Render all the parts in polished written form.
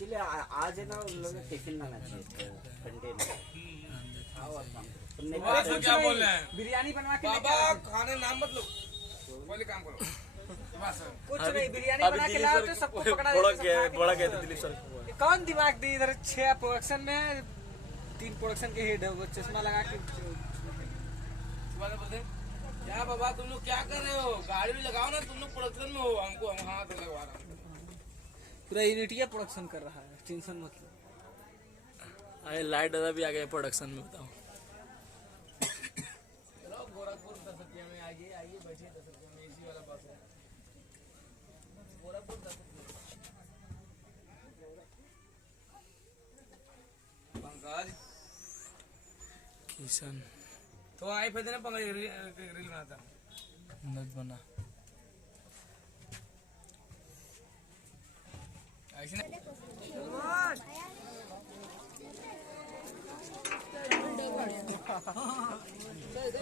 Actually आज है ना उन लोगों ने टिफिन लाना चाहिए संडे में। तुमने क्या बोल रहे हैं? बिरयानी बनवा के बाबा खाने नाम मत लो, पहले काम करो। कुछ नहीं, बिरयानी बना के लाओ तो सबको पकड़ा बड़ा कहते दिलीप सर। कौन दिमाग दी इधर 6 प्रोडक्शन में 3 प्रोडक्शन के हेड है वो चश्मा लगा के। क्या बाबा तुम लोग क्या कर रहे हो? गाड़ी भी लगाओ ना, तुम लोग प्रोडक्शन में हो, हमको हम हाथ लगवा रहे हैं। पूरा यूनिटिया प्रोडक्शन कर रहा है, टेंशन मत लो। अरे लाइट दादा भी आ गए प्रोडक्शन में, बताओ। गोरखपुर 10 रुपया में आइए बैठिए 10 रुपया में एसी वाला बस है। गोरखपुर 10 रुपया। पंकज किशन तो आई फिर ना पंकज रील बनाता मत बना। ऐसे ना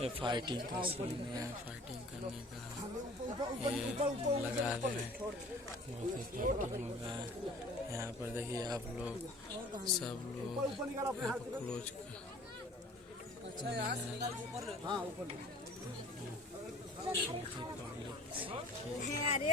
ये फाइटिंग का सीन है, फाइटिंग करने का ये लगा दे रहे हैं, बहुत ही फाइटिंग होगा। यहाँ पर देखिए आप लोग सब लोग यहाँ पर क्लोज अरे